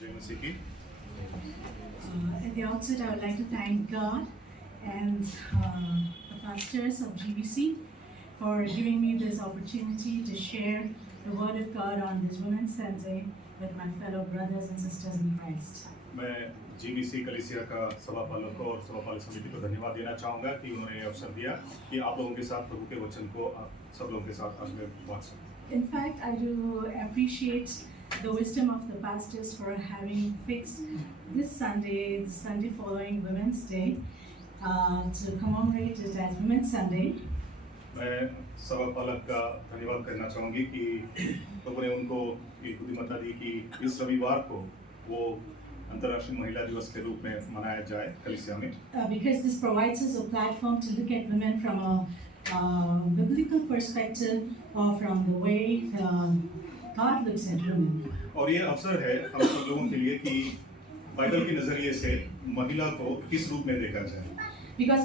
जय मसीह की। At the outset, I would like to thank God and the pastors of GBC for giving me this opportunity to share the Word of God on this Women's Sunday with my fellow brothers and sisters in Christ. मैं GBC कलीसिया का सभापालक को और सभापालक समिति को धन्यवाद देना चाहूँगा कि उन्होंने ये अवसर दिया कि आप लोगों के साथ प्रभु के वचन को सब लोगों के साथ आज मैं बांट सकूँ। In fact, I do appreciate the wisdom of the pastors for having fixed this Sunday, the Sunday following Women's Day, to commemorate it as Women's Sunday. मैं सभापालक का धन्यवाद करना चाहूँगी कि प्रभु ने उनको ये बुद्धिमत्ता दी कि इस रविवार को वो अंतर्राष्ट्रीय महिला दिवस के रूप में मनाया जाए कलीसिया में। Because this provides us a platform to look at women from a biblical perspective or from the way God looks at women. और ये अवसर है हम सब लोगों के लिए कि बाइबल के नजरिए से महिला को किस रूप में देखा जाए। Because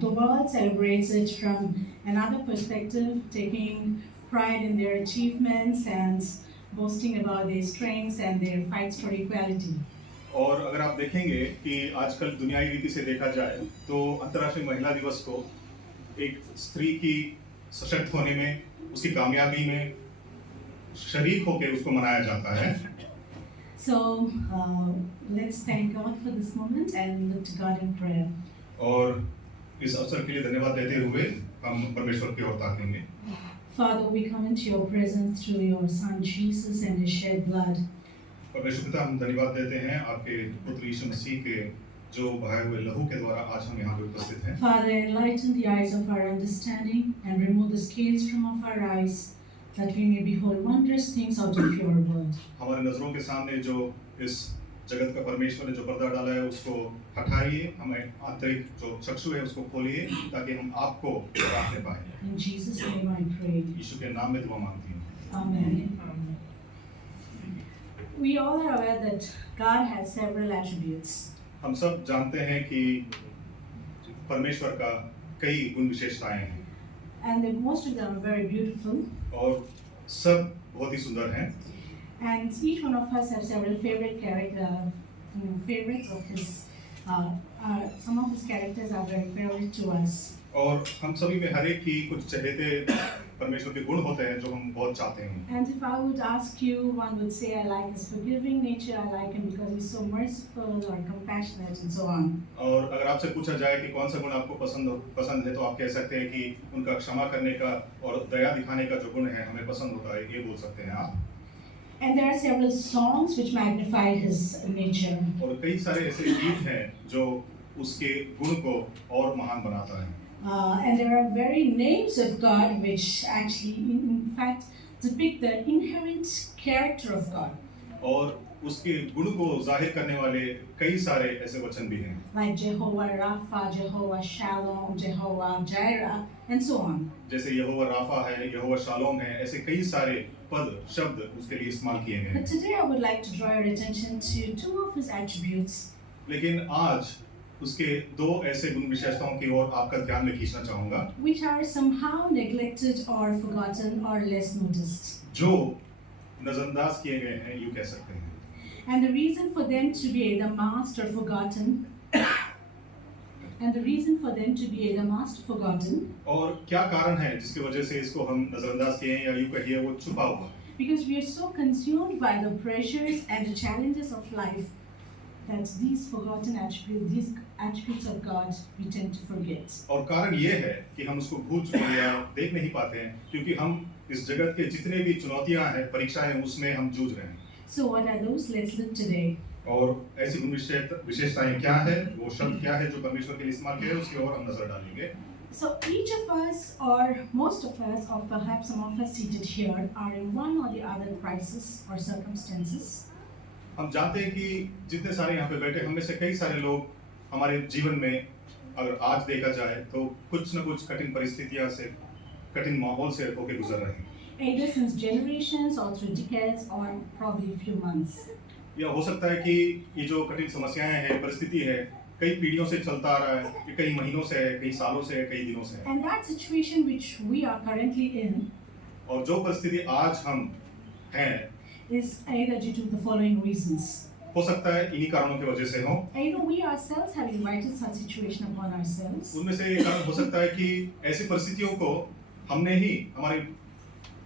the world celebrates it from another perspective, taking pride in their achievements and boasting about their strengths and their fights for equality. और अगर आप देखेंगे कि आजकल दुनियाई रीति से देखा जाए तो अंतर्राष्ट्रीय महिला दिवस को एक स्त्री की सशक्त होने में, उसकी कामयाबी में शरीक होकर उसको मनाया जाता है। So let's thank God for this moment and look to God in prayer. और इस अवसर के लिए धन्यवाद देते हुए हम परमेश्वर की ओर ताकेंगे। Father, we come into your presence through your Son Jesus and his shed blood. परमेश्वर पिता, हम धन्यवाद देते हैं आपके पुत्र यीशु मसीह के जो बहाए हुए लहू के द्वारा आज हम यहाँ पे उपस्थित हैं। Father, enlighten the eyes of our understanding and remove the scales from off our eyes, that we may behold wondrous things out of your word. हमारे नजरों के सामने जो इस जगत का परमेश्वर ने जो पर्दा डाला है उसको हटाइए, हमें आंतरिक जो चक्षु है उसको खोलिए ताकि हम आपको देखने पाए। In Jesus' name I pray. यीशु के नाम में दुआ मांगती हूँ। Amen. We all are aware that God has several attributes. हम सब जानते हैं कि परमेश्वर का कई गुण विशेषताएं हैं And most of them are very beautiful. और सब बहुत ही सुंदर हैं। And each one of us have several favorite favorites of his. Some of his characters are very favorite to us. और हम सभी में हर एक की कुछ चहेते परमेश्वर के गुण होते हैं जो हम बहुत चाहते हैं। And if I would ask you, one would say, I like his forgiving nature, I like him because he's so merciful or compassionate and so on. और अगर आपसे पूछा जाए कि कौन सा गुण आपको पसंद है तो आप कह सकते हैं कि उनका क्षमा करने का और दया दिखाने का जो गुण है हमें पसंद होता है, ये बोल सकते हैं आप। And there are several songs which magnify his nature. और कई सारे ऐसे गीत हैं जो उसके गुण को और महान बनाता है। And there are very names of God which actually, in fact, depict the inherent character of God. और उसके गुण को जाहिर करने वाले कई सारे ऐसे वचन भी हैं। Like Jehovah Rapha, Jehovah Shalom, Jehovah Jireh, and so on. जैसे यहोवा राफा है, यहोवा शालोम है, ऐसे कई सारे पद शब्द उसके लिए इस्तेमाल किए गए हैं। But today I would like to draw your attention to two of his attributes. लेकिन आज उसके दो ऐसे गुण विशेषताओं की ओर आपका ध्यान में खींचना चाहूँगा Which are somehow neglected or forgotten or less noticed. जो नजरअंदाज किए गए हैं, यूँ कह सकते हैं। And the reason for them to be either masked or forgotten, और क्या कारण है जिसकी वजह से इसको हम नजरअंदाज किए हैं या यूँ कहिए वो छुपा हुआ है। Because we are so consumed by the pressures and the challenges of life that these forgotten attributes, these attributes of God, we tend to forget. और कारण ये है कि हम उसको भूल चुके हैं या देख नहीं पाते हैं क्योंकि हम इस जगत के जितने भी चुनौतियां हैं, परीक्षाएं हैं, उसमें हम जूझ रहे हैं। So what are those? Let's look today. और ऐसी गुण विशेषताएं क्या है, वो शब्द क्या है जो परमेश्वर के लिए इस्तेमाल किए हैं, उसकी ओर हम नजर डालेंगे। So each of us, or most of us, or perhaps some of us seated here, are in one or the other crisis or circumstances. हम जानते हैं कि जितने सारे यहाँ पे बैठे, हमें से कई सारे लोग हमारे जीवन में अगर आज देखा जाए तो कुछ न कुछ कठिन परिस्थितियां से, कठिन माहौल से होके गुजर रहे हैं। Either since generations or through decades or probably a few months. या हो सकता है कि ये जो कठिन समस्याएं हैं, परिस्थिति है, कई पीढ़ियों से चलता आ रहा है, ये कई महीनों से है, कई सालों से है, कई दिनों से है। And that situation which we are currently in और जो परिस्थिति आज हम हैं is either due to the following reasons. हो सकता है इन्हीं कारणों की वजह से हो। Either we ourselves have invited such situation upon ourselves, उनमें से एक कारण हो सकता है कि ऐसी परिस्थितियों को हमने ही हमारी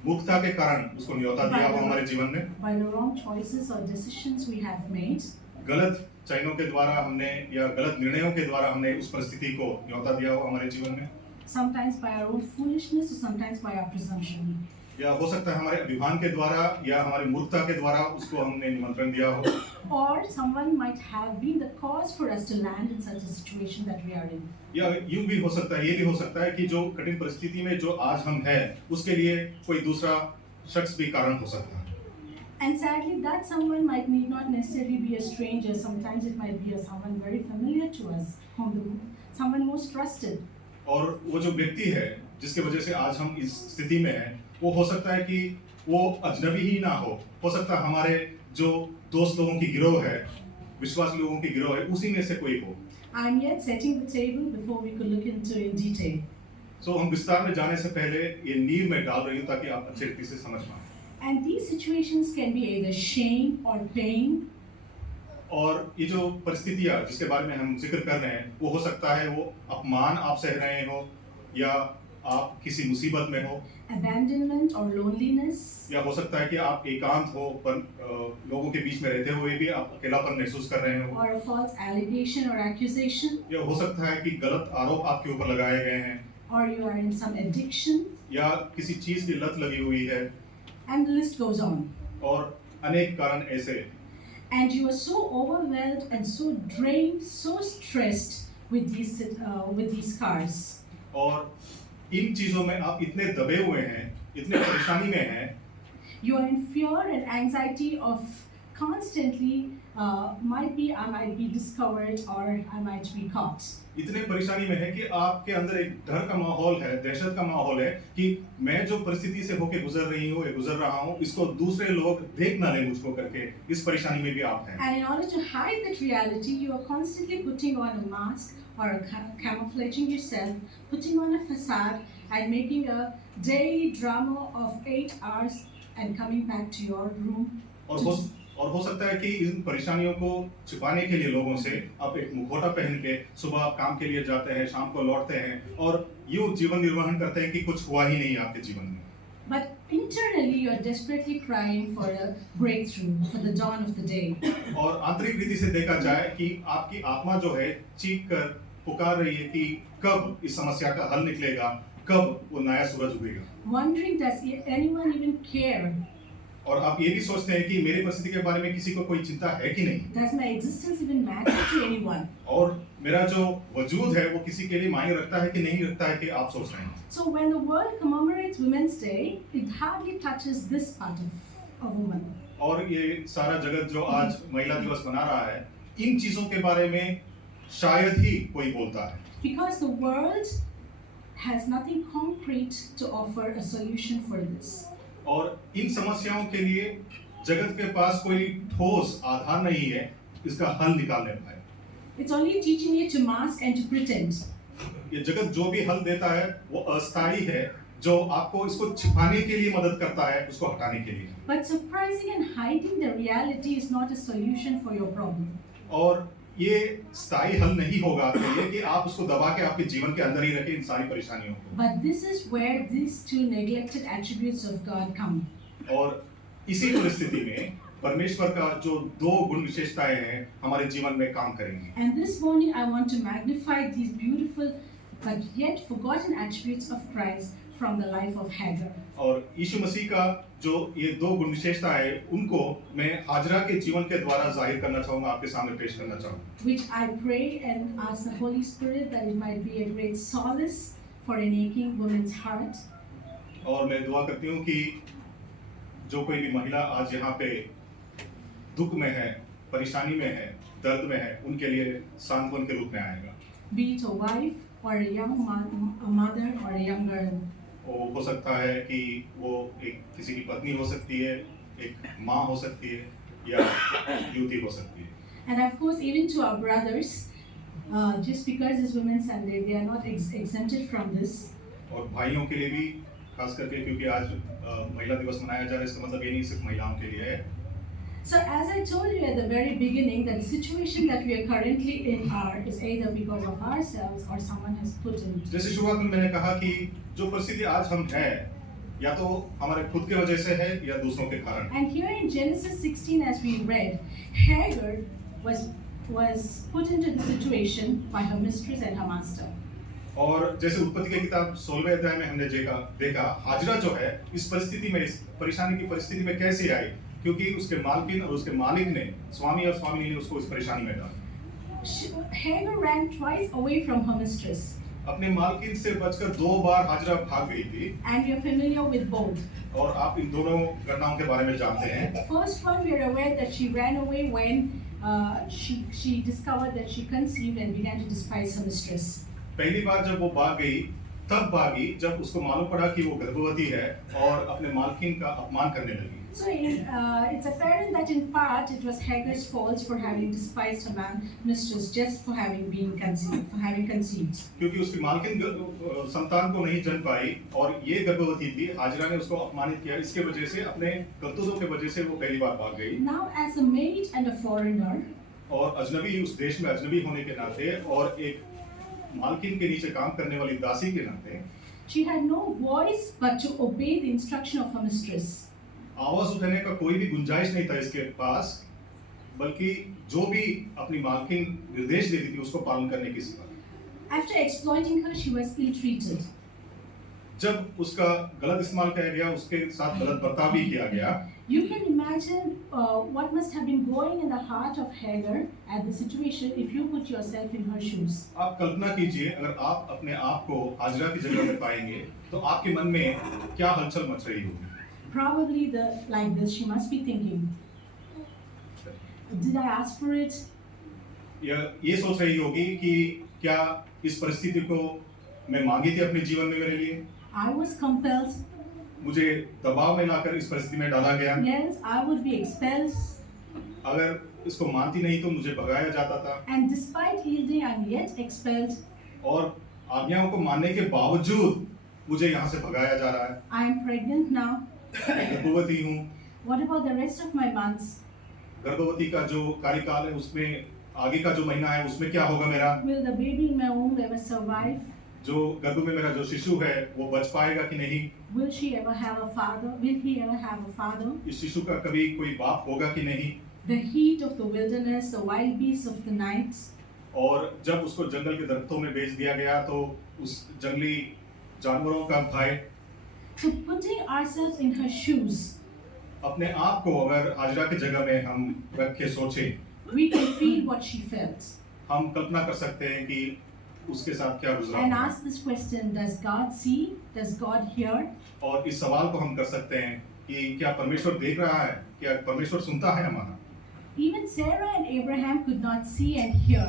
मूर्खता के कारण उसको न्योता दिया हो हमारे जीवन में। by the wrong choices or decisions we have made, गलत चयनों के द्वारा हमने या गलत निर्णयों के द्वारा हमने उस परिस्थिति को न्योता दिया हो हमारे जीवन में। sometimes by our own foolishness or sometimes by our presumption. या हो सकता है हमारे अभिमान के द्वारा या हमारी मूर्खता के द्वारा उसको हमने निमंत्रण दिया हो। Or someone might have been the cause for us to land in such a situation that we are in. या यूं भी हो सकता है, ये भी हो सकता है कि जो कठिन परिस्थिति में जो आज हम हैं उसके लिए कोई दूसरा शख्स भी कारण हो सकता है। And sadly, that someone might need not necessarily be a stranger. Sometimes it might be someone very familiar to us, someone most trusted. और वो जो व्यक्ति है जिसके वजह से आज हम इस स्थिति में हैं, वो हो सकता है कि वो अजनबी ही ना हो सकता है हमारे जो दोस्त लोगों की गिरोह है, विश्वासी लोगों की गिरोह है, उसी में से कोई हो। I'm yet setting the table before we could look into in detail. So हम विस्तार में जाने से पहले ये नींव में डाल रही हूँ ताकि आप अच्छे रीति से समझ पाएं। And these situations can be either shame or pain. और ये जो परिस्थितियाँ जिसके बारे में हम जिक्र कर रहे हैं, वो हो सकता है वो अपमान आप सह रहे हो या आप किसी मुसीबत में हो, Abandonment or loneliness, या हो सकता है कि आप एकांत हो पर लोगों के बीच में रहते हुए भी आप अकेलापन महसूस कर रहे हो, or a false allegation or accusation, या हो सकता है कि गलत आरोप आपके ऊपर लगाए गए हैं, or you are in some addiction, या किसी चीज की लत लगी हुई है, and the list goes on. और अनेक कारण ऐसे। And you are so overwhelmed and so drained, so stressed with these scars. और इन चीजों में आप इतने दबे हुए हैं, इतने परेशानी में हैं, You are in fear and anxiety of constantly, I might be discovered or I might be caught. इतने परेशानी में है कि आपके अंदर एक डर का माहौल है, दहशत का माहौल है कि मैं जो परिस्थिति से होके गुजर रही हूँ या गुजर रहा हूँ, इसको दूसरे लोग देख ना ले मुझको करके, इस परेशानी में भी आप हैं। And in order to hide that reality, you are constantly putting on a mask or camouflaging yourself, putting on a facade and making a daily drama of 8 hours and coming back to your room. और हो सकता है कि इन परेशानियों को छिपाने के लिए लोगों से आप एक मुखौटा पहन के सुबह आप काम के लिए जाते हैं, शाम को लौटते हैं और यूं जीवन निर्वहन करते हैं कि कुछ हुआ ही नहीं आपके जीवन में। But internally, you are desperately crying for a breakthrough, for the dawn of the day. और आंतरिक रीति से देखा जाए कि आपकी आत्मा जो है चीख कर पुकार रही है कि कब इस समस्या का हल निकलेगा, कब वो नया सूरज उगेगा। Wondering, does anyone even care? और आप ये भी सोचते हैं कि मेरी परिस्थिति के बारे में किसी को कोई चिंता है कि नहीं, Does my existence even matter to anyone? और मेरा जो वजूद है वो किसी के लिए मायने रखता है कि नहीं रखता है, कि आप सोच रहे हैं। So when the world commemorates Women's Day, it hardly touches this part of a woman. और ये सारा जगत जो आज महिला दिवस मना रहा है, इन चीजों के बारे में शायद ही कोई बोलता है, Because the world has nothing concrete to offer a solution for this. और इन समस्याओं के लिए जगत के पास कोई ठोस आधार नहीं है इसका हल निकालने पाए। It's only teaching you to mask and to pretend. ये जगत जो भी हल देता है वो अस्थायी है, जो आपको इसको छिपाने के लिए मदद करता है, उसको हटाने के लिए। But suppressing and hiding the reality is not a solution for your problem. और ये स्थायी हल नहीं होगा आपके लिए कि आप उसको दबा के आपके जीवन के अंदर ही रखें इन सारी परेशानियों को। But this is where these two neglected attributes of God come. और इसी परिस्थिति में परमेश्वर का जो दो गुण विशेषताएं हैं हमारे जीवन में काम करेंगी। And this morning I want to magnify these beautiful but yet forgotten attributes of Christ from the life of Hagar. और यीशु मसीह का जो ये दो गुण विशेषता है उनको मैं हाजरा के जीवन के द्वारा जाहिर करना चाहूँगा, आपके सामने पेश करना चाहूँगा। Which I pray and ask the Holy Spirit that it might be a great solace for an aching woman's heart. और मैं दुआ करती हूँ कि जो कोई भी महिला आज यहाँ पे दुख में है, परेशानी में है, दर्द में है, उनके लिए सांत्वन के रूप में आएगा। Be it a wife or a young mother or a young girl. वो हो सकता है कि वो एक किसी की पत्नी हो सकती है, एक माँ हो सकती है या युवती हो सकती है। And of course, even to our brothers, just because it's Women's Sunday, they are not exempted from this. और भाइयों के लिए भी खास करके क्योंकि आज महिला दिवस मनाया जा रहा है, इसका मतलब ये नहीं सिर्फ महिलाओं के लिए है। So as I told you at the very beginning, that the situation that we are currently in is either because of ourselves or someone has put in. जैसे शुरुआत में मैंने कहा कि जो परिस्थिति आज हम हैं, या तो हमारे खुद के वजह से है या दूसरों के कारण। And here in Genesis 16, as we read, Hagar was put into the situation by her mistress and her master. और जैसे उत्पत्ति की किताब 16वें अध्याय में हमने देखा हाजिरा जो है इस परिस्थिति में, इस परेशानी की परिस्थिति में कैसे आई, क्योंकि उसके मालकिन और उसके मालिक ने, स्वामी और स्वामिनी ने उसको इस परेशानी में डाला। Hagar ran twice away from her mistress. अपने मालकिन से बचकर 2 बार हाजिरा भाग गई थी। And we are familiar with both. और आप इन दोनों घटनाओं के बारे में जानते हैं। The first one, we are aware that she ran away when she discovered that she conceived and began to despise her mistress. पहली बार जब वो तब भागी जब उसको मालूम पड़ा कि वो गर्भवती है और अपने मालकिन का अपमान करने लगी। So it's apparent that in part it was Hagar's fault for having despised her mistress just for having conceived. क्योंकि उसकी मालकिन संतान को नहीं जन्म पाई और ये गर्भवती थी, हाजिरा ने उसको अपमानित किया, इसके वजह से अपने करतूतों के वजह से वो पहली बार भाग गई। Now as a maid and a foreigner, और अजनबी, उस देश में अजनबी होने के नाते और एक मालकिन के नीचे काम करने वाली दासी के नाते, she had no voice but to obey the instruction of her mistress. आवाज उठाने का कोई भी गुंजाइश नहीं था इसके पास, बल्कि जो भी अपनी मालकिन निर्देश देती थी उसको पालन करने की सिवा। After exploiting her, she was ill-treated. जब उसका गलत इस्तेमाल किया गया, उसके साथ गलत बर्ताव भी किया गया। You can imagine what must have been going in the heart of Hagar at the situation if you put yourself in her shoes. आप कल्पना कीजिए, अगर आप अपने आप को हाजिरा की जगह में पाएंगे तो आपके मन में क्या हलचल मच रही होगी। Probably like this, she must be thinking, did I ask for it? ये सोच रही होगी कि क्या इस परिस्थिति को मैं मांगी थी अपने जीवन में मेरे लिए। I was compelled. मुझे दबाव में लाकर इस परिस्थिति में डाला गया। Yes, I would be expelled. अगर इसको मानती नहीं तो मुझे भगाया जाता था। And despite yielding, I'm yet expelled. और आज्ञाओं को मानने के बावजूद मुझे यहाँ से भगाया जा रहा है। I am pregnant now. गर्भवती हूँ। What about the rest of my months? गर्भवती का जो कार्यकाल है उसमें आगे का जो महीना है उसमें क्या होगा मेरा? Will the baby in my womb ever survive? जो गर्भ में मेरा जो शिशु है वो बच पाएगा कि नहीं? Will she ever have a father? Will he ever have a father? इस शिशु का कभी कोई बाप होगा कि नहीं? The heat of the wilderness, the wild beasts of the night. और जब उसको जंगल के दरख्तों में बेच दिया गया तो उस जंगली जानवरों का भय। So putting ourselves in her shoes, अपने आप को अगर हाजिरा की जगह में हम रख के सोचें, we can feel what she felt. हम कल्पना कर सकते हैं कि उसके साथ क्या गुजरा And होगा। ask this question, does God see? Does God hear? और इस सवाल को हम कर सकते हैं कि क्या परमेश्वर देख रहा है? क्या परमेश्वर सुनता है हमारा? Even Sarah and Abraham could not see and hear,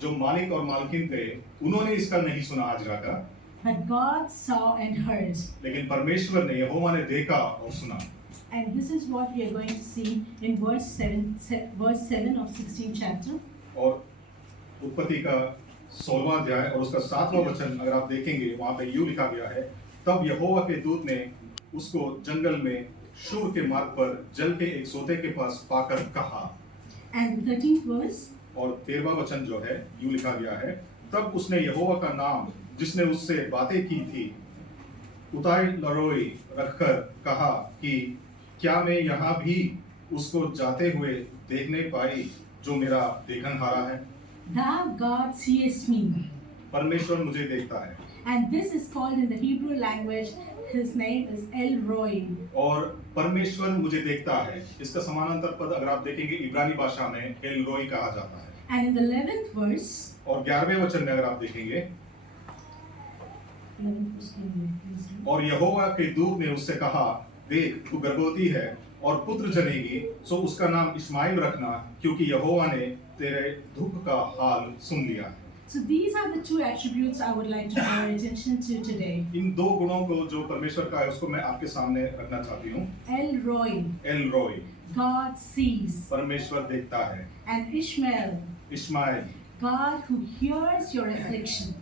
जो मालिक और मालकिन थे उन्होंने इसका नहीं सुना हाजिरा का, but God saw and heard. लेकिन परमेश्वर ने, यहोवा ने देखा और सुना। And this is what we are going to see in verse 7 of 16th chapter. और उत्पत्ति का 16वां अध्याय और उसका 7वां वचन अगर आप देखेंगे वहां पे यूं लिखा गया है, तब यहोवा के दूत ने उसको जंगल में शूर के मार्ग पर जल के एक सोते के पास पाकर कहा। And the 13th verse. और 13वां वचन जो है यूं लिखा गया है, तब उसने यहोवा का नाम जिसने उससे बातें की थी उताई लरोई रखकर कहा कि क्या मैं यहाँ भी उसको जाते हुए देखने पाई जो मेरा देखनहारा है? Thou God seest me. परमेश्वर मुझे देखता है। And this is called in the Hebrew language, his name is El Roi. और परमेश्वर मुझे देखता है, इसका समानांतर पद अगर आप देखेंगे इब्रानी भाषा में एल रोई कहा जाता है। And in the 11th verse, और 11वें वचन में अगर आप देखेंगे, और यहोवा के दूत ने उससे कहा, देख तू गर्भवती है और पुत्र जनेगी, सो उसका नाम इस्माइल रखना, क्योंकि यहोवा ने तेरे दुख का हाल सुन लिया है। So these are the two attributes I would like to draw your attention to today. इन दो गुणों को जो परमेश्वर का है उसको मैं आपके सामने रखना चाहती हूँ। El Roi, एल रोई, God sees. परमेश्वर देखता है। And Ishmael, Ismail, God who hears your affliction.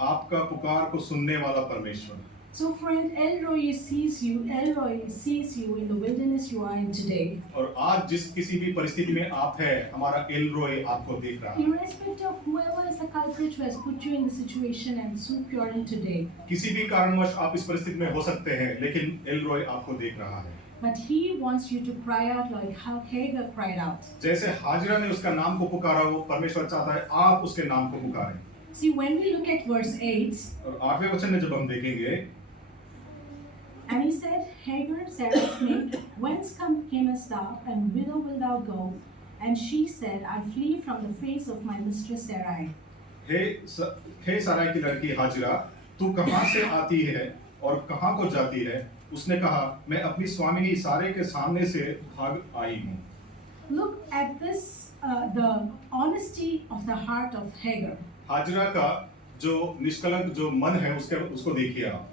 आपका पुकार को सुनने वाला परमेश्वर। So friend, El sees you in the wilderness you are in today. और आज जिस किसी भी परिस्थिति में आप हैं, हमारा एल रोय आपको देख रहा है। Irrespective of whoever is the culprit who has put you in the situation and soup you're in today. किसी भी कारणवश आप इस परिस्थिति में हो सकते हैं, लेकिन एल रोय आपको देख रहा है। But he wants you to cry out like how Hagar cried out. जैसे हाजिरा ने उसका नाम को पुकारा, वो परमेश्वर चाहता है आप उसके नाम को पुकारें। See, when we look at verse 8, और 8वें वचन में जब हम देखेंगे, and he said, Hagar, Sarah's maid, whence camest thou, and whither wilt thou go? And she said, I flee from the face of my mistress Sarai. हे साराई की लड़की हाजिरा, तू कहाँ से आती है और कहाँ को जाती है? उसने कहा, मैं अपनी स्वामिनी सारे के सामने से भाग आई हूँ। Look at this, the honesty of the heart of Hagar. हाजिरा का जो निष्कलंक जो मन है उसको देखिए आप।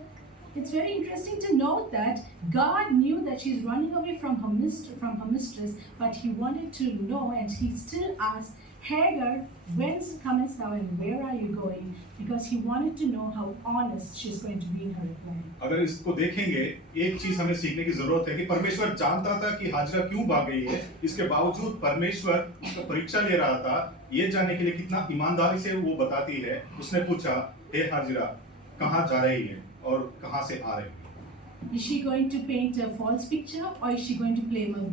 It's very interesting to note that God knew that she's running away from her mistress, but He wanted to know, and He still asked Hagar, "Whence comest thou, and where are you going?" Because He wanted to know how honest she's going to be in her reply. अगर इसको देखेंगे, एक चीज हमें सीखने की जरूरत है कि परमेश्वर जानता था कि हाजिरा क्यों भाग गई है। इसके बावजूद परमेश्वर उसका परीक्षा ले रहा था, ये जानने के लिए कितना ईमानदारी से वो बताती है। उसने पूछा, हे हाजिरा, कहाँ जा रही है और कहाँ से आ रही है? Is she going to paint a false picture, or is she going to play a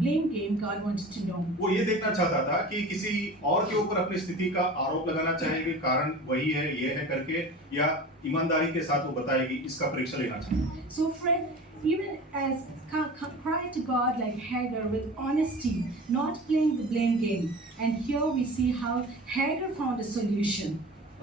blame game? God wanted to know. वो ये देखना चाहता था कि किसी और के ऊपर अपनी स्थिति का आरोप लगाना चाहेगी, कारण वही है, ये है करके, या ईमानदारी के साथ वो बताएगी, इसका परीक्षा लेना चाहता। So friend, even as cry to God like Hagar with honesty, not playing the blame game. And here we see how Hagar found a solution.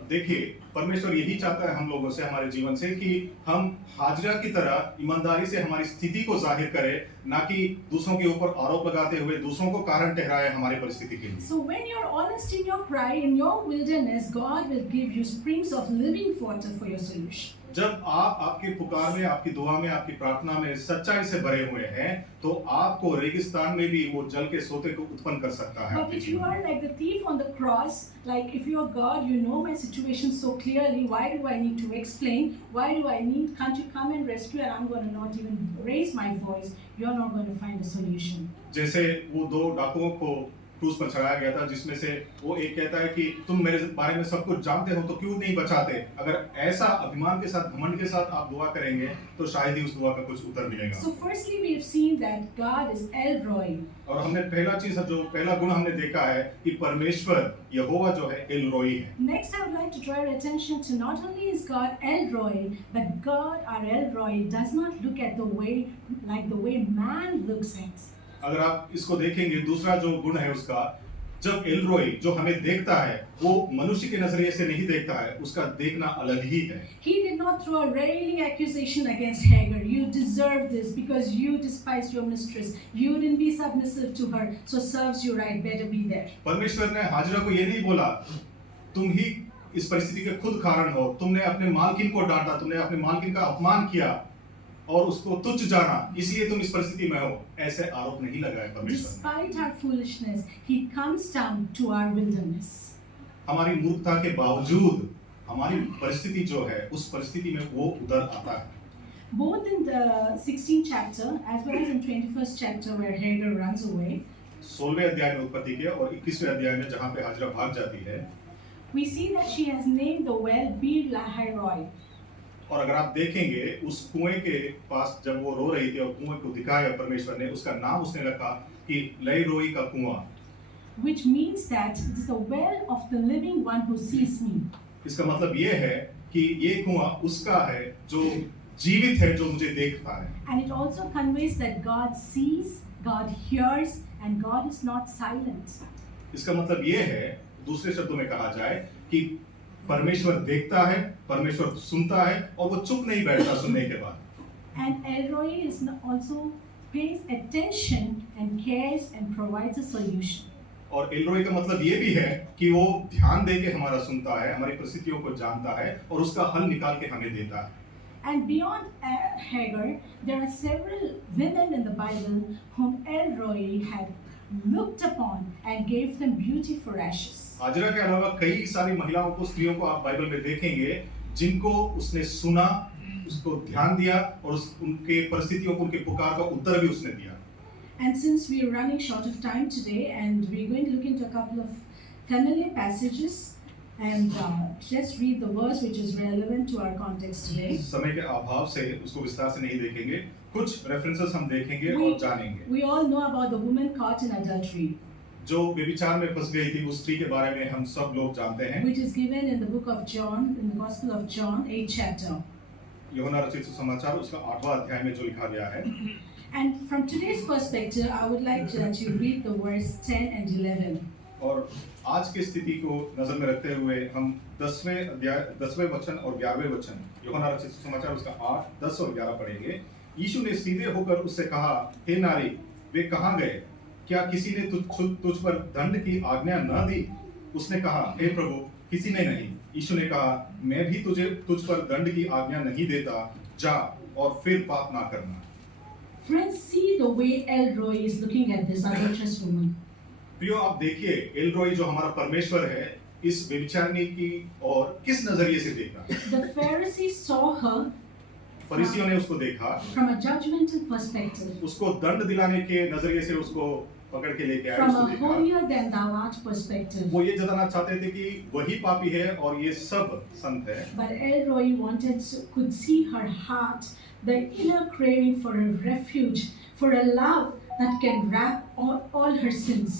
देखिए, परमेश्वर यही चाहता है हम लोगों से, हमारे जीवन से, कि हम हाजिरा की तरह ईमानदारी से हमारी स्थिति को जाहिर करें, ना कि दूसरों के ऊपर आरोप लगाते हुए दूसरों को कारण ठहराए हमारी परिस्थिति के लिए। So when you're honest in your cry, in your wilderness, God will give you springs of living water for your solution. जब आप आपके पुकार में, आपकी दुआ में, आपकी प्रार्थना में सच्चाई से भरे हुए हैं, तो आपको रेगिस्तान में भी वो जल के सोते को उत्पन्न कर सकता है। But if you are like the thief on the cross, like if you are God, you know my situation so clearly, why do I need to explain? Why do I need, can't you come and rescue, and I'm going to not even raise my voice? You're not going to find a solution. जैसे वो दो डाकुओं को क्रूस पर चढ़ाया गया था, जिसमें से वो एक कहता है कि तुम मेरे बारे में सब कुछ जानते हो तो क्यों नहीं बचाते। अगर ऐसा अभिमान के साथ, घमंड के साथ आप दुआ करेंगे तो शायद ही उस दुआ का कुछ उत्तर मिलेगा। So firstly we have seen that God is El Roi. और हमने पहला गुण हमने देखा है कि परमेश्वर यहोवा जो है एल रोई है। Next I would like to draw your attention to not only is God El Roi, but God, our El Roi, does not look at the way man looks at. अगर आप इसको देखेंगे, दूसरा जो गुण है उसका, जब एल रोई जो हमें देखता है, वो मनुष्य के नजरिए से नहीं देखता है, उसका देखना अलग ही है। He did not throw a railing accusation against Hagar. You deserve this because you despised your mistress. You didn't be submissive to her, so serves you right. Better be there. परमेश्वर ने हाजिरा को ये नहीं बोला, तुम ही इस परिस्थिति के खुद कारण हो, तुमने अपने मालकिन को डांटा, तुमने अपने मालकिन का अपमान किया और उसको तुच्छ जाना, इसलिए तुम इस परिस्थिति में हो, ऐसे आरोप नहीं लगाए परमेश्वर। Despite our foolishness, He comes down to our wilderness. हमारी मूर्खता के बावजूद हमारी परिस्थिति जो है, उस परिस्थिति में वो उतर आता है। Both in the 16th chapter as well as in 21st chapter where Hagar runs away, 16वें अध्याय में उत्पत्ति के और 21वें अध्याय में जहाँ पे हाजिरा भाग जाती है, we see that she has named the well Bir Lahai Roi. और अगर आप देखेंगे उस कुएं के पास जब वो रो रही थी और कुएं को दिखाया परमेश्वर ने, उसका नाम उसने रखा कि लई रोई का कुआं, which means that it is the well of the living one who sees me. इसका मतलब ये है कि ये कुआं उसका है जो जीवित है, जो मुझे देखता है। And it also conveys that God sees, God hears, and God is not silent. इसका मतलब ये है, दूसरे शब्दों में कहा जाए कि परमेश्वर देखता है, परमेश्वर सुनता है और वो चुप नहीं बैठता सुनने के बाद। And El Roi is also pays attention and cares and provides a solution. और एल रोई का मतलब ये भी है कि वो ध्यान दे के हमारा सुनता है, हमारी परिस्थितियों को जानता है और उसका हल निकाल के हमें देता है। And beyond Hagar, there are several women in the Bible whom El Roi had looked upon and gave them beauty for ashes. हाजिरा के अलावा कई सारी महिलाओं को, स्त्रियों को आप बाइबल में देखेंगे जिनको उसने सुना, उसको ध्यान दिया और उनके परिस्थितियों को, उनके पुकार का उत्तर भी उसने दिया। And since we are running short of time today, and we're going to look into a couple of familiar passages, and let's read the verse which is relevant to our context today. समय के अभाव से उसको विस्तार से नहीं देखेंगे, कुछ रेफरेंसेस हम देखेंगे और जानेंगे। We all know about the woman caught in adultery, जो व्यभिचार में फंस गई थी, उस स्त्री के बारे में हम सब लोग जानते हैं। which is given in the book of John, in the Gospel of John, 8th chapter. यूहन्ना रचित सुसमाचार उसका 8वां अध्याय में जो लिखा गया है। And from today's perspective, I would like that you read the verse 10 and 11. और आज की स्थिति को नजर में रखते हुए हम 10वें वचन और 11वें वचन यूहन्ना रचित सुसमाचार उसका 8, 10 और 11 पढ़ेंगे। यीशु ने सीधे होकर उससे कहा, हे नारी, वे कहाँ गए? क्या किसी ने तुझ पर दंड की आज्ञा न दी? उसने कहा, हे प्रभु, किसी ने नहीं। यीशु ने कहा, मैं भी तुझ पर दंड की आज्ञा नहीं देता, जा और फिर पाप ना करना। Friends, see the way Elroy is looking at this adulterous woman. प्रियो, आप देखिए एलरोई जो हमारा परमेश्वर है, इस व्यभिचारिणी की और किस नजरिए से देखा। The Pharisees saw her फरीसियों ने उसको देखा, from a judgmental perspective, उसको दंड दिलाने के नजरिए से उसको पकड़ के लेके आए, from उसको a देखा। holier than thou art perspective. वो ये जताना चाहते थे कि वही पापी है और ये सब संत है। But Elroy could see her heart, the inner craving for a refuge, for a love that can wrap all her sins.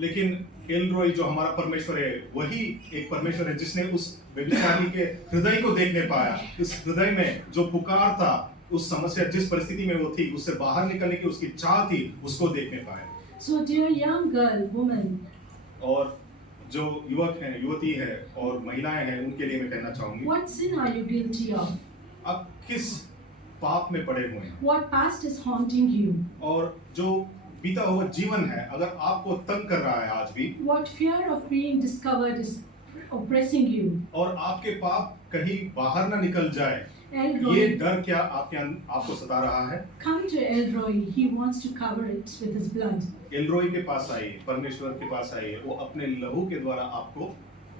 लेकिन एलरोई जो हमारा परमेश्वर है, वही एक परमेश्वर है जिसने उस व्यभिचारिणी के हृदय को देखने पाया। इस हृदय में जो पुकार था, उस समस्या, जिस परिस्थिति में वो थी, उससे बाहर निकलने की उसकी चाह थी, उसको देखने पाया। So dear young girl, woman, और जो युवक हैं, युवती है और महिलाएं हैं, उनके लिए मैं कहना चाहूंगी, what sin are you guilty of? आप किस पाप में पड़े हुए हैं? What past is haunting you? और जो बीता हुआ जीवन है, अगर आपको तंग कर रहा है आज भी, What fear of being discovered is oppressing you? और आपके पाप कहीं बाहर ना निकल जाए, ये Elroy, डर क्या आपको सता रहा है? come to Elroy. He wants to cover it with his blood. एलरोई के पास आइए, परमेश्वर के पास आइए, वो अपने लहू के द्वारा आपको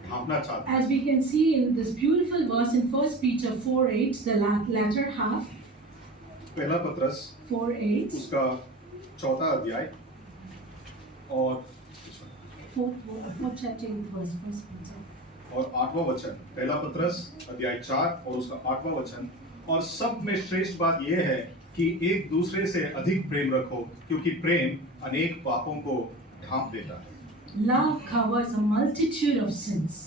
ढांपना चाहता है। As we can see in this beautiful verse in 1 Peter 4:8, the latter half, पहला पत्रस 4:8, उसका 4वां अध्याय और 4th chapter 8th verse, 1 Peter. और 8वां वचन, पहला पत्रस अध्याय 4 और उसका 8वां वचन। और सब में श्रेष्ठ बात यह है कि एक दूसरे से अधिक प्रेम रखो, क्योंकि प्रेम अनेक पापों को ढांप देता है। Love covers a multitude of sins.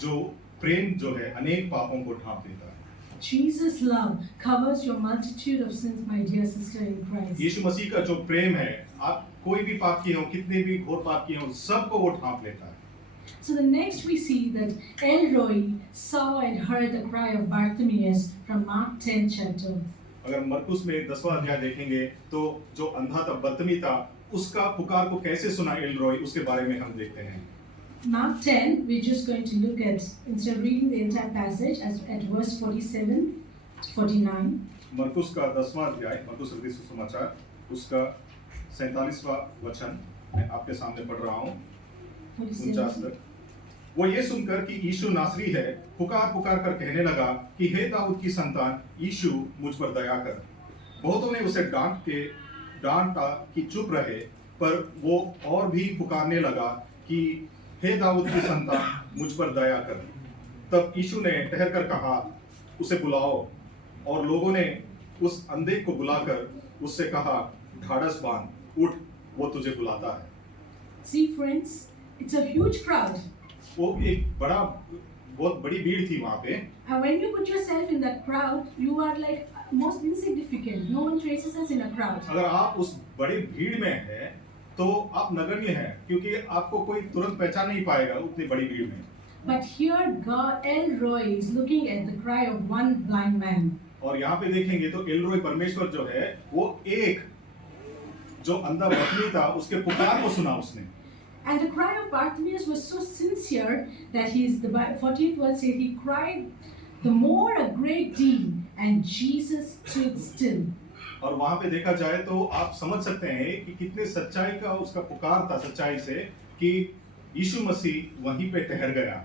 जो प्रेम जो है अनेक पापों को ढांप देता है। Jesus' love covers your multitude of sins, my dear sister in Christ. यीशु मसीह का जो प्रेम है, आप कोई भी पाप किए हो, कितने भी घोर पाप किए हो, सबको वो ढांप लेता है। So the next we see that Elroy saw and heard the cry of Bartimaeus from Mark 10 chapter. अगर मरकुस में 10वां अध्याय देखेंगे तो जो अंधा था, बर्तिमी था, उसका पुकार को कैसे सुना एलरोई, उसके बारे में हम देखते हैं। Mark 10, we're just going to look at, instead of reading the entire passage, at verse 47 to 49. मरकुस का 10वां अध्याय, मरकुस रचित सुसमाचार उसका 47वां वचन मैं आपके सामने पढ़ रहा हूँ, 49 तक। वो ये सुनकर कि यीशु नासरी है, पुकार पुकार कर कहने लगा कि हे दाऊद की संतान यीशु, मुझ पर दया कर। बहुतों ने उसे डांटा कि चुप रहे, पर वो और भी पुकारने लगा कि हे दाऊद की संतान, मुझ पर दया कर। तब यीशु ने ठहर कर कहा, उसे बुलाओ। और लोगों ने उस अंधे को बुलाकर उससे कहा, ढाढ़स बांध, उठ, वो तुझे बुलाता है। See friends, it's a huge crowd. वो एक बहुत बड़ी भीड़ थी वहाँ पे। And when you put yourself in that crowd, you are like most insignificant. No one traces us in a crowd. अगर आप उस बड़ी भीड़ में हैं, तो आप नगण्य हैं, क्योंकि आपको कोई तुरंत पहचान नहीं पाएगा उतनी बड़ी भीड़ में। But here God, Elroy is looking at the cry of one blind man. और यहाँ पे देखेंगे तो एलरोई परमेश्वर जो है, वो एक जो अंधा बकरी था, उसके पुकार को सुना उसने। And the cry of Bartimaeus was so sincere that the 14th verse says he cried the more a great deal, and Jesus stood still. और वहाँ पे देखा जाए तो आप समझ सकते हैं कि कितने सच्चाई का उसका पुकार था, सच्चाई से, कि यीशु मसीह वहीं पे ठहर गया।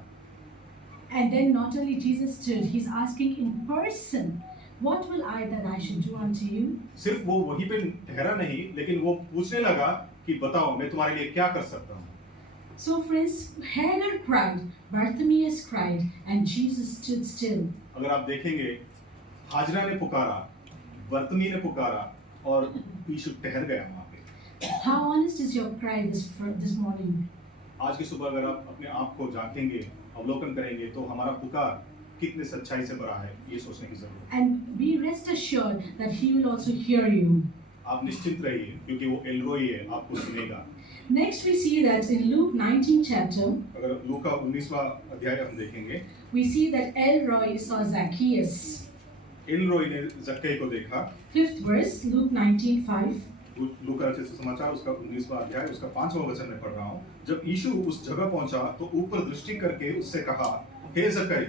And then not only Jesus stood, he's asking in person, what will I that I should do unto you? सिर्फ वो वहीं पे ठहरा नहीं, लेकिन वो पूछने लगा कि बताओ मैं तुम्हारे लिए क्या कर सकता हूँ। So friends, Hagar cried, Bartimaeus cried, and Jesus stood still. अगर आप देखेंगे, हाजरा ने पुकारा, बर्तमी ने पुकारा और यीशु ठहर गया वहाँ पे। How honest is your cry this morning? आज की सुबह अगर आप अपने आप को झांकेंगे, अवलोकन करेंगे, तो हमारा पुकार कितने सच्चाई से भरा है, ये सोचने की जरूरत है। And be rest assured that he will also hear you. आप निश्चिंत रहिए, क्योंकि वो एलरोई है, आपको सुनेगा। Next we see that in Luke 19 chapter, अगर लूका 19वां अध्याय हम देखेंगे, we see that Elroy saw Zacchaeus. एलरोई ने जक्कई को देखा। 5th verse, Luke 19:5. लूका रचित सुसमाचार उसका 19वां अध्याय उसका 5वां वचन में पढ़ रहा हूँ। जब यीशु उस जगह पहुंचा तो ऊपर दृष्टि करके उससे कहा, हे जक्कई,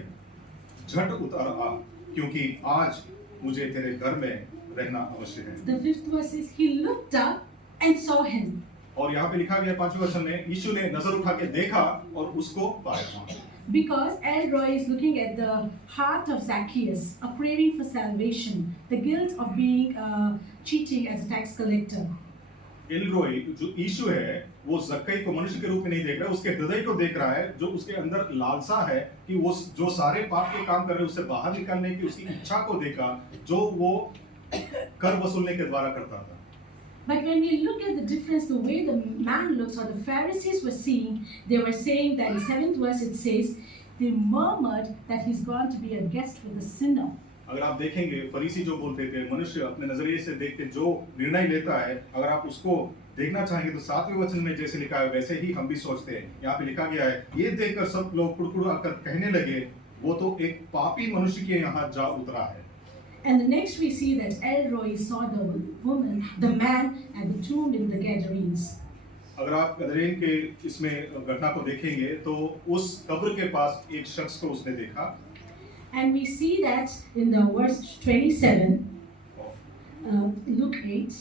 झट उतर आ, क्योंकि आज मुझे तेरे घर में रहना अवश्य है। The 5th verse is, he looked up and saw him. और यहाँ पे लिखा गया 5वें वचन में, यीशु ने नजर उठा के देखा और उसको पाया। Because Elroy is looking at the heart of Zacchaeus, a craving for salvation, the guilt of being cheating as a tax collector. एलरोई जो यीशु है, वो जक्कई को मनुष्य के रूप में नहीं देख रहा है, उसके हृदय को देख रहा है, जो उसके अंदर लालसा है कि वो जो सारे पाप के काम कर रहे हैं उससे बाहर निकलने की उसकी इच्छा को देखा, जो वो कर वसूलने के द्वारा करता था। But when we look at the difference, the way the man looks, or the Pharisees were seeing, they were saying that in 7th verse it says, they murmured that he's gone to be a guest with a sinner. अगर आप देखेंगे, फरीसी जो बोलते थे, मनुष्य अपने नजरिए से देख के जो निर्णय लेता है, अगर आप उसको देखना चाहेंगे तो 7वें वचन में जैसे लिखा है वैसे ही हम भी सोचते हैं। यहाँ पे लिखा गया है, ये देखकर सब लोग कुड़कुड़ा कर कहने लगे, वो तो एक पापी मनुष्य के यहाँ जा उतरा है। And the next we see that Elroy saw the woman, the man at the tomb in the Gadarenes. अगर आप गदरेन के इसमें घटना को देखेंगे तो उस कब्र के पास एक शख्स को उसने देखा। And we see that in the verse 27, Luke 8,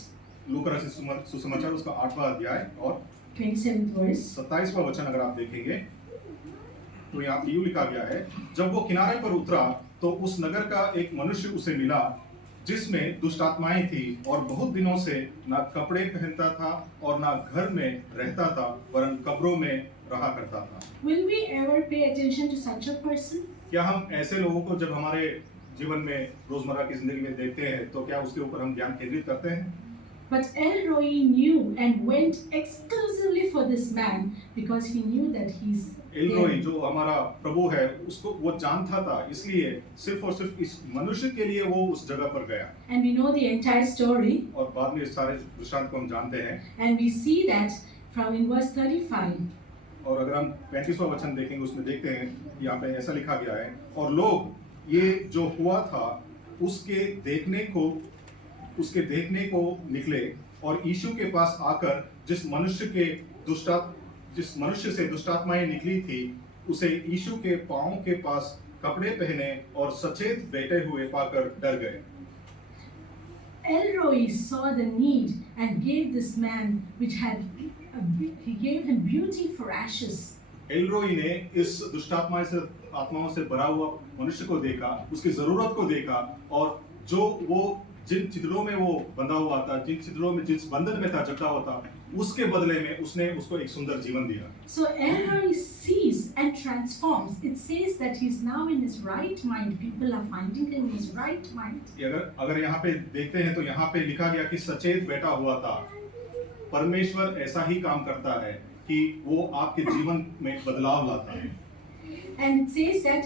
लूका रचित सुसमाचार उसका 8वां अध्याय और 27th verse. 27वां वचन अगर आप देखेंगे तो यहाँ पे यूं लिखा गया है, जब वो किनारे पर उतरा तो उस नगर का एक मनुष्य उसे मिला जिसमें दुष्ट आत्माएं थी और बहुत दिनों से ना कपड़े पहनता था और ना घर में रहता था, वरन कब्रों में रहा करता था। Will we ever pay attention to such a person? क्या हम ऐसे लोगों को जब हमारे जीवन में रोजमर्रा की जिंदगी में देखते हैं तो क्या उसके ऊपर हम ध्यान केंद्रित करते हैं? But Elroy knew and went exclusively for this man because he knew that he's एलरोई there. जो हमारा प्रभु है, उसको वो जानता था, इसलिए सिर्फ और सिर्फ इस मनुष्य के लिए वो उस जगह पर गया। And we know the entire story, और बाद में इस सारे दृष्टांत को हम जानते हैं। and we see that from in verse 35. और अगर हम 35वां वचन देखेंगे उसमें देखते हैं, यहाँ पे ऐसा लिखा गया है, और लोग ये जो हुआ था उसके देखने को निकले और यीशु के पास आकर जिस मनुष्य से दुष्टात्माएं निकली थी उसे यीशु के पांव के पास कपड़े पहने और सचेत बैठे हुए पाकर डर गए। Elroy saw the need and gave this man he gave him beauty for ashes. एलरोई ने इस आत्माओं से भरा हुआ मनुष्य को देखा, उसकी जरूरत को देखा, और जो वो जिन चित्रों में वो बंधा हुआ था, जिस बंधन में था, जकड़ा हुआ था, उसके बदले में उसने उसको एक सुंदर जीवन दिया। So Elroy sees and transforms. It says that he's now in his right mind. People are finding him in his right mind. अगर यहाँ पे देखते हैं तो यहाँ पे लिखा गया कि सचेत बैठा हुआ था। परमेश्वर ऐसा ही काम करता है कि वो आपके जीवन में बदलाव लाता है। And it says that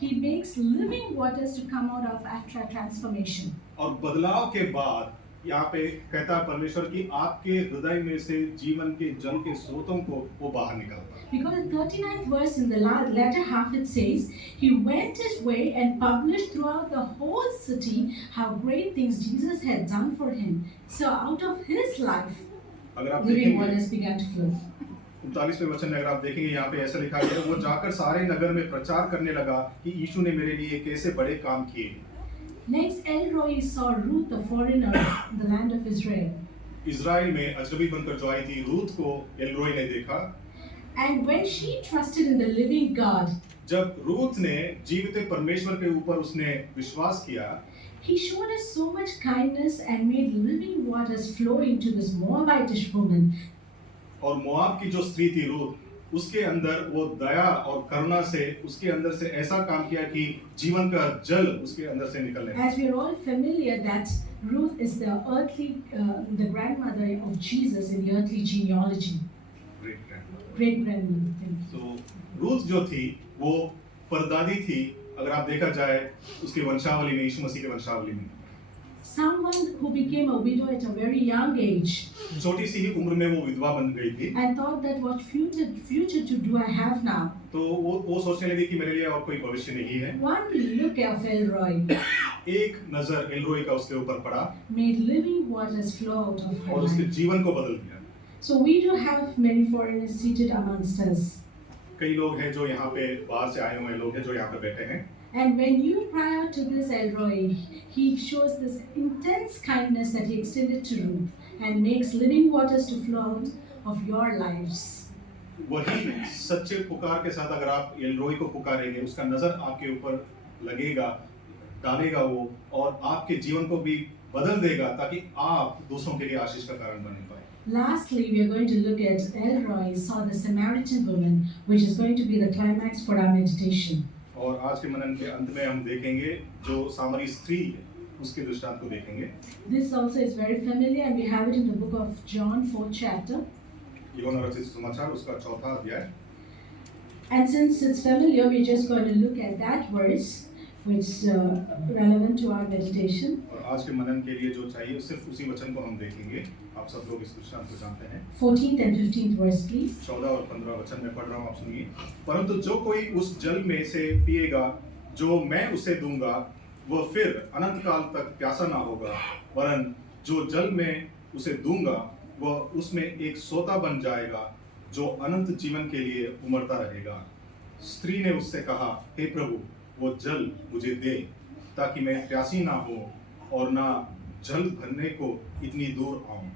he makes living waters to come out of after a transformation. और बदलाव के बाद यहाँ पे कहता है परमेश्वर कि आपके हृदय में से जीवन के जल के स्रोतों को वो बाहर निकालता है। Because the 39th verse in the latter half it says, he went his way and published throughout the whole city how great things Jesus had done for him. So out of his life, अगर आप living देखेंगे waters began to flow. 39वें वचन में अगर आप देखेंगे यहाँ पे ऐसा लिखा गया है, वो जाकर सारे नगर में प्रचार करने लगा कि यीशु ने मेरे लिए कैसे बड़े काम किए। Next, Elroy saw Ruth, a foreigner in the land of Israel. Israel में अजनबी बनकर जो आई थी रूथ को एलरोई ने देखा। And when she trusted in the living God, जब रूथ ने जीवित परमेश्वर के ऊपर उसने विश्वास किया, he showed us so much kindness and made living waters flow into this Moabitish woman. और मोआब की जो स्त्री थी रूथ, उसके अंदर वो दया और करुणा से उसके अंदर से ऐसा काम किया कि जीवन का जल उसके अंदर से निकलने लगा। As we are all familiar that Ruth is the the grandmother of Jesus in the earthly genealogy. Great grandmother. तो रूथ जो थी वो परदादी थी, अगर आप देखा जाए उसके वंशावली में, यीशु मसीह के वंशावली में। Someone who became a widow at a very young age छोटी सी ही उम्र में वो विधवा बन गई थी। and thought that what future to do I have now. तो वो सोचने लगी कि मेरे लिए और कोई भविष्य नहीं है। One look of Elroy एक नजर एलरोई का उसके ऊपर पड़ा made living waters flow out of her और उसके life. जीवन को बदल दिया। So we do have many foreigners seated amongst us. कई लोग हैं जो यहाँ पे बाहर से आए हुए लोग हैं जो यहाँ पे बैठे हैं। And when you cry out to this Elroy, he shows this intense kindness that he extended to Ruth and makes living waters to flow out of your lives. वही सच्चे पुकार के साथ अगर आप एलरोई को पुकारेंगे, उसका नजर आपके ऊपर लगेगा, डालेगा वो, और आपके जीवन को भी बदल देगा ताकि आप दूसरों के लिए आशीष का कारण बने पाए। Lastly, we are going to look at Elroy saw the Samaritan woman, which is going to be the climax for our meditation. और आज के मनन के अंत में हम देखेंगे जो सामरी स्त्री है, उसके दृष्टांत को देखेंगे। This also is very familiar, and we have it in the book of John, 4th chapter. यूहन्ना रचित सुसमाचार उसका 4था अध्याय। And since it's familiar, we're just going to look at that verse, which is relevant to our meditation. और आज के मनन के लिए जो चाहिए सिर्फ उसी वचन को हम देखेंगे। आप सब लोग इस दृष्टांत को जानते हैं। 14th and 15th verse, please. 14 और 15 वचन में पढ़ रहा हूँ, आप सुनिए। परंतु जो कोई उस जल में से पिएगा जो मैं उसे दूंगा, वह फिर अनंत काल तक प्यासा ना होगा, वरन जो जल में उसे दूंगा वह उसमें एक सोता बन जाएगा जो अनंत जीवन के लिए उमड़ता रहेगा। स्त्री ने उससे कहा, हे प्रभु, वो जल मुझे दे ताकि मैं प्यासी ना हो और ना जल भरने को इतनी दूर आऊं।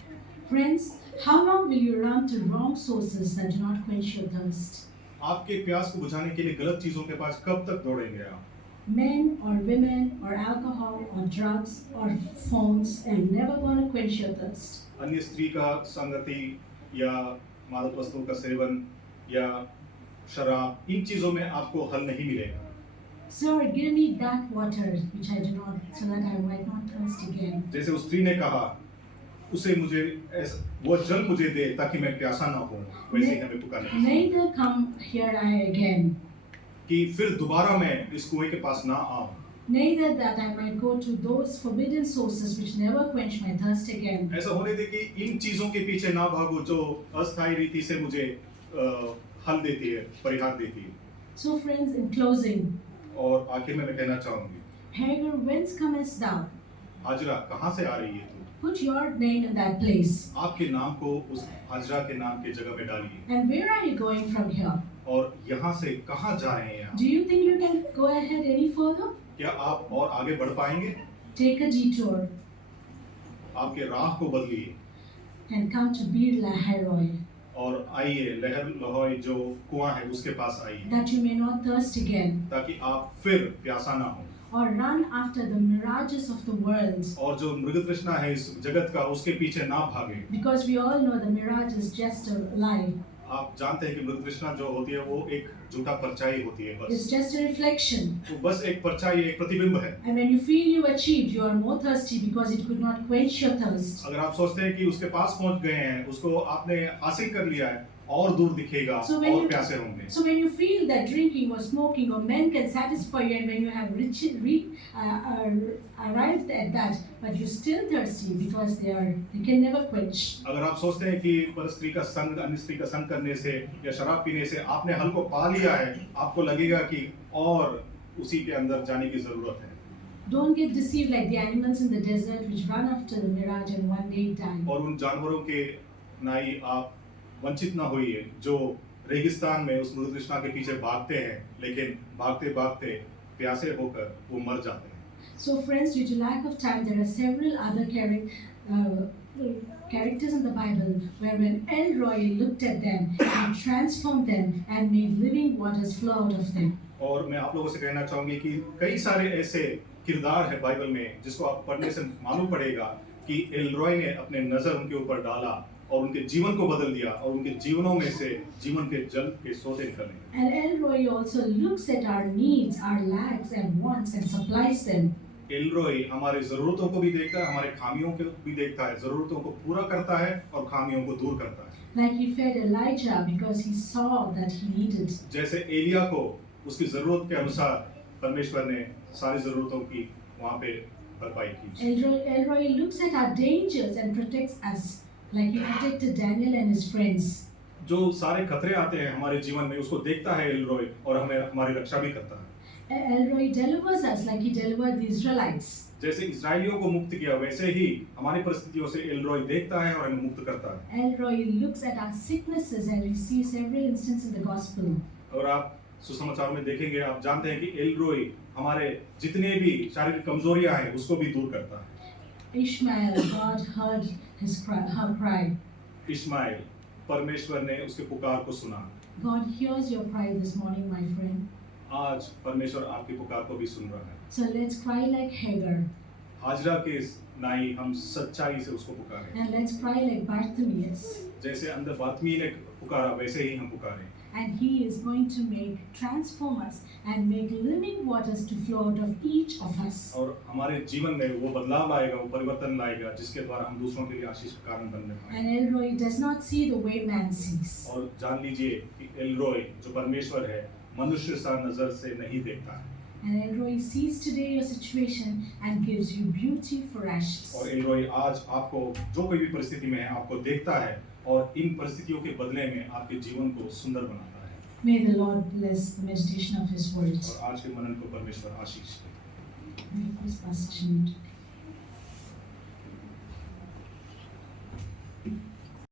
Friends, how long will you run to wrong sources that do not quench your thirst? आपके प्यास को बुझाने के लिए गलत चीजों के पास कब तक दौड़ेंगे आप? Men or women or alcohol or drugs or phones and never gonna quench your thirst. अन्य स्त्री का संगति या मादक वस्तुओं का सेवन या शराब, इन चीजों में आपको हल नहीं मिलेगा। Sir, give me that water which I do not, so that I might not thirst again. जैसे उस स्त्री ने कहा, उसे मुझे वो जल मुझे दे ताकि मैं प्यासा ना हो, वैसे ही हमें पुकारने की Neither come here I again. कि फिर दोबारा मैं इस कुएं के पास ना आऊं। Neither that I might go to those forbidden sources which never quench my thirst again. ऐसा होने दे कि इन चीजों के पीछे ना भागो जो अस्थायी रीति से मुझे हल देती है, परिहार देती है। So friends, in closing, और आखिर में मैं कहना चाहूंगी, Hagar, whence comest thou? Hazra कहाँ से आ रही है तू? Put your name in that place. आपके नाम को उस हाजरा के नाम के जगह में डालिए। And where are you going from here? और यहाँ से कहाँ जा रहे हैं आप? Do you think you can go ahead any further? क्या आप और आगे बढ़ पाएंगे? Take a detour आपके राह को बदलिए and come to Bir Lahairoi, और आइए लहर लहोई जो कुआं है उसके पास आइए, that you may not thirst again ताकि आप फिर प्यासा ना हो or run after the mirages of the world. और जो मृग तृष्णा है इस जगत का उसके पीछे ना भागे। Because we all know the mirage is just a lie. आप जानते हैं कि मृग तृष्णा जो होती है वो एक झूठा परछाई होती है, It's बस just a reflection. वो बस एक परछाई, एक प्रतिबिंब है। And when you feel you achieved, you are more thirsty because it could not quench your thirst. अगर आप सोचते हैं कि उसके पास पहुंच गए हैं, उसको आपने हासिल कर लिया है, और दूर दिखेगा So when और you- प्यासे होंगे। So when you feel that drinking or smoking or men can satisfy you, and when you have arrived at that, but you're still thirsty because they can never quench. अगर आप सोचते हैं कि पर स्त्री का संग, अन्य स्त्री का संग करने से या शराब पीने से आपने हल को पा लिया है, आपको लगेगा कि और उसी के अंदर जाने की जरूरत है। Don't get deceived like the animals in the desert which run after the mirage and one day die. और उन जानवरों के नाई आप वंचित ना होइए जो रेगिस्तान में उस मृग तृष्णा के पीछे भागते हैं, लेकिन भागते भागते प्यासे होकर वो मर जाते हैं। So friends, due to lack of time, there are several other characters in the Bible where when Elroy looked at them, he transformed them and made living waters flow out of them. और मैं आप लोगों से कहना चाहूंगी कि कई सारे ऐसे किरदार है बाइबल में जिसको आप पढ़ने से मालूम पड़ेगा कि एलरॉय ने अपने नजर उनके ऊपर डाला और उनके जीवन को बदल दिया और उनके जीवनों में से जीवन के जल के सोते निकलने। And Elroy also looks at our needs, our lacks and wants and supplies them. Elroy हमारे जरूरतों को भी देखता है, हमारे खामियों को भी देखता है, जरूरतों को पूरा करता है और खामियों को दूर करता है। Like he fed Elijah because he saw that he needed. जैसे एलिया को उसकी जरूरत के अनुसार परमेश्वर ने सारी जरूरतों की वहां पे भरपाई की। Elroy looks at our dangers and protects us, like he protected Daniel and his friends. जो सारे खतरे आते हैं हमारे जीवन में उसको देखता है एलरॉय और हमें हमारी रक्षा भी करता है। Elroy delivers us like he delivered the Israelites. जैसे इस्राएलियों को मुक्त किया वैसे ही हमारी परिस्थितियों से एलरॉय देखता है और हमें मुक्त करता है। Elroy looks at our sicknesses and we see several instances in the gospel. और आप सुसमाचारों में देखेंगे, आप जानते हैं कि एलरॉय हमारे जितने भी शारीरिक कमजोरियां हैं उसको भी दूर करता है। Ishmael, God heard her cry. Ishmael, परमेश्वर ने उसके पुकार को सुना। God hears your cry this morning, my friend. आज परमेश्वर आपकी पुकार को भी सुन रहा है। So let's cry like Hagar. Hazra के नाई हम सच्चाई से उसको पुकारें। And let's cry like Bartimaeus. जैसे अंदर बातमी ने पुकारा वैसे ही हम पुकारें। And he is going to transform us and make living waters to flow out of each of us. और हमारे जीवन में वो बदलाव लाएगा, वो परिवर्तन लाएगा जिसके द्वारा हम दूसरों के लिए आशीष का कारण बनने पाएंगे। And Elroy does not see the way man sees. और जान लीजिए कि एलरॉय जो परमेश्वर है मनुष्य सा नजर से नहीं देखता है। And Elroy sees today your situation and gives you beauty for ashes. और एलरॉय आज आपको जो कोई भी परिस्थिति में है आपको देखता है और इन परिस्थितियों के बदले में आपके जीवन को सुंदर बनाता है। May the Lord bless the meditation of His words. और आज के मनन को परमेश्वर आशीष दे। May this passage